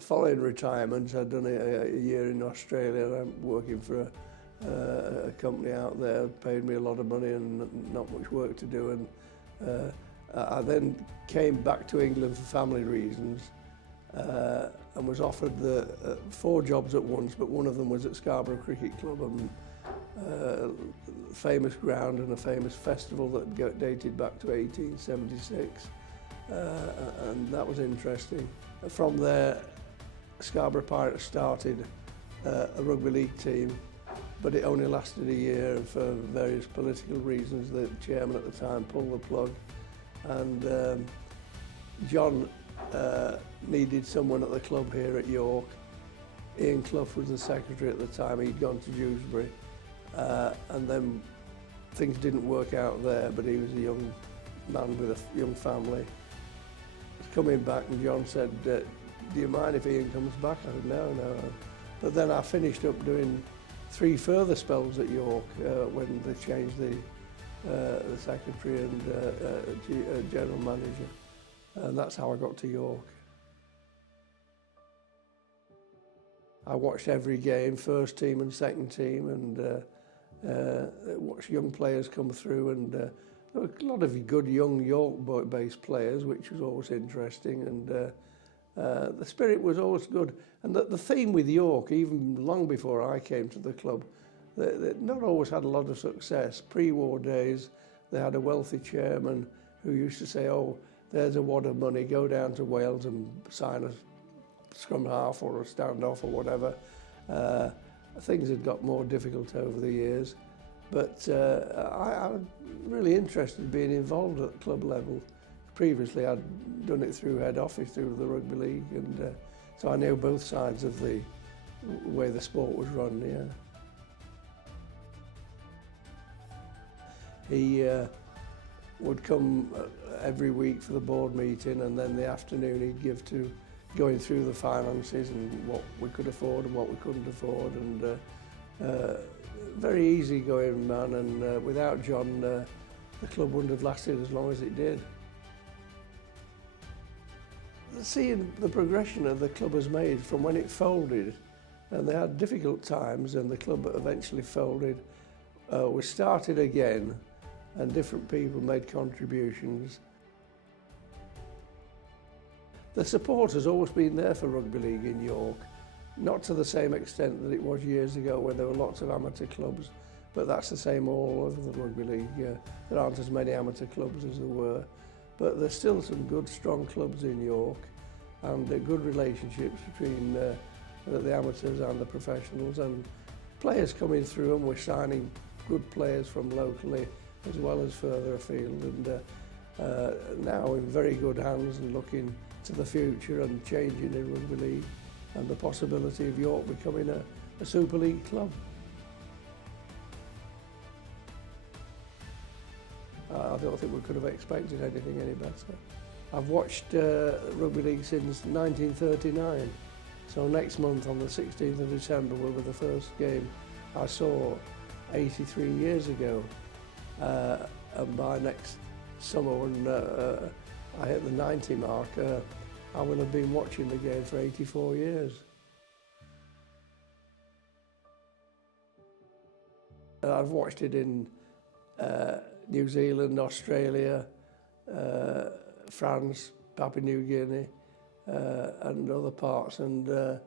Following retirement, I'd done a year in Australia. I'm working for a company out there, paid me a lot of money and not much work to do. And I then came back to England for family reasons and was offered the 4 jobs at once, but one of them was at Scarborough Cricket Club, and famous ground and a famous festival that dated back to 1876, and that was interesting. From there, Scarborough Pirates started a rugby league team, but it only lasted a year, and for various political reasons the chairman at the time pulled the plug, and John needed someone at the club here at York. Ian Clough was the secretary at the time. He'd gone to Dewsbury, and then things didn't work out there, but he was a young man with a young family. Coming back, and John said, do you mind if Ian comes back? I said, no. But then I finished up doing 3 further spells at York when they changed the secretary and general manager, and that's how I got to York. I watched every game, first team and second team, and watched young players come through, and there were a lot of good young York-based players, which was always interesting, and the spirit was always good. And the theme with York, even long before I came to the club, they not always had a lot of success. Pre-war days, they had a wealthy chairman who used to say, oh, there's a wad of money, go down to Wales and sign a scrum half or a standoff or whatever. Things had got more difficult over the years, but I'm really interested in being involved at the club level. Previously I'd done it through head office, through the Rugby League, and so I knew both sides of the way the sport was run, yeah. He would come every week for the board meeting, and then the afternoon he'd give to going through the finances and what we could afford and what we couldn't afford, and very easy-going man, and without John the club wouldn't have lasted as long as it did. Seeing the progression that the club has made from when it folded, and they had difficult times and the club eventually folded, we started again and different people made contributions. The support has always been there for Rugby League in York, not to the same extent that it was years ago when there were lots of amateur clubs, but that's the same all over the Rugby League. There aren't as many amateur clubs as there were, but there's still some good, strong clubs in York, and good relationships between the amateurs and the professionals, and players coming through, and we're signing good players from locally as well as further afield, and now in very good hands and looking to the future and changing in Rugby League and the possibility of York becoming a Super League club. I don't think we could have expected anything any better. I've watched Rugby League since 1939, so next month on the 16th of December will be the first game I saw 83 years ago, and by next summer when I hit the 90 mark, I will have been watching the game for 84 years. I've watched it in New Zealand, Australia, France, Papua New Guinea, and other parts, and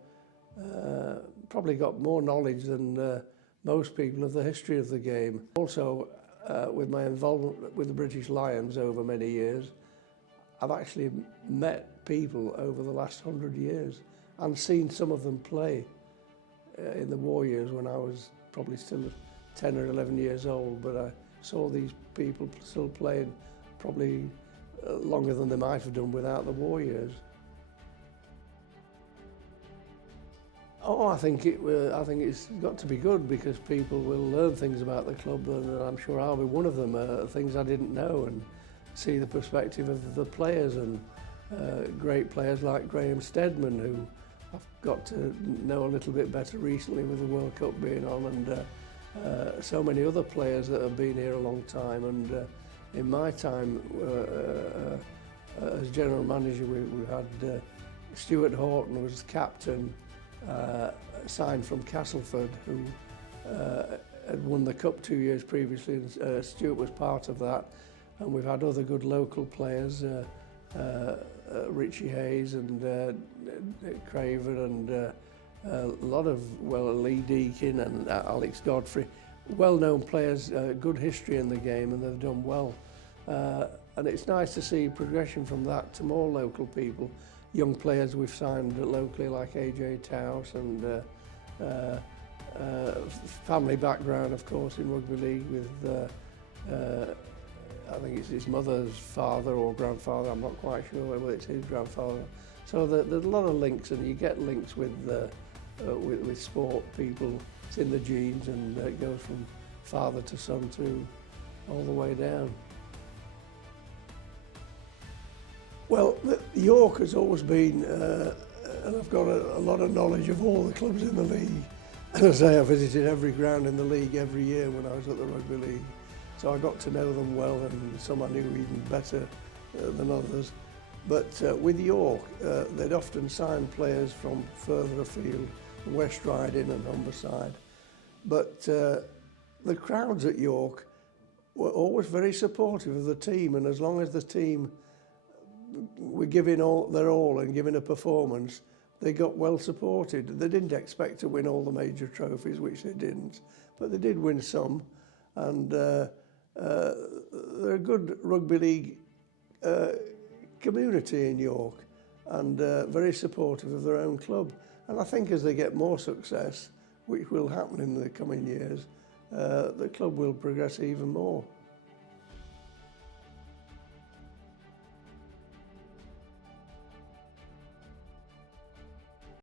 probably got more knowledge than most people of the history of the game. Also, with my involvement with the British Lions over many years, I've actually met people over the last 100 years and seen some of them play in the war years when I was probably still 10 or 11 years old, but I saw these people still playing probably longer than they might have done without the war years. Oh, I think it's got to be good, because people will learn things about the club, and I'm sure I'll be one of them, things I didn't know, and see the perspective of the players, and great players like Graham Steadman, who I've got to know a little bit better recently with the World Cup being on, and so many other players that have been here a long time. And in my time as general manager, we had Stuart Horton was captain, signed from Castleford, who had won the cup 2 years previously, and Stuart was part of that. And we've had other good local players, Richie Hayes and Craven, and a lot of, well, Lee Deakin and Alex Godfrey, well-known players, good history in the game, and they've done well. And it's nice to see progression from that to more local people, young players we've signed locally like AJ Taus, and family background, of course, in rugby league with I think it's his mother's father or grandfather, I'm not quite sure whether it's his grandfather. So there's a lot of links, and you get links with sport people. It's in the genes, and it goes from father to son through all the way down. Well, York has always been, and I've got a lot of knowledge of all the clubs in the league. As I say, I visited every ground in the league every year when I was at the Rugby League. So I got to know them well, and some I knew even better than others. But with York, they'd often sign players from further afield, West Riding and Humberside. But the crowds at York were always very supportive of the team, and as long as the team were giving their all and giving a performance, they got well supported. They didn't expect to win all the major trophies, which they didn't, but they did win some. And they're a good rugby league community in York, and very supportive of their own club. And I think as they get more success, which will happen in the coming years, the club will progress even more.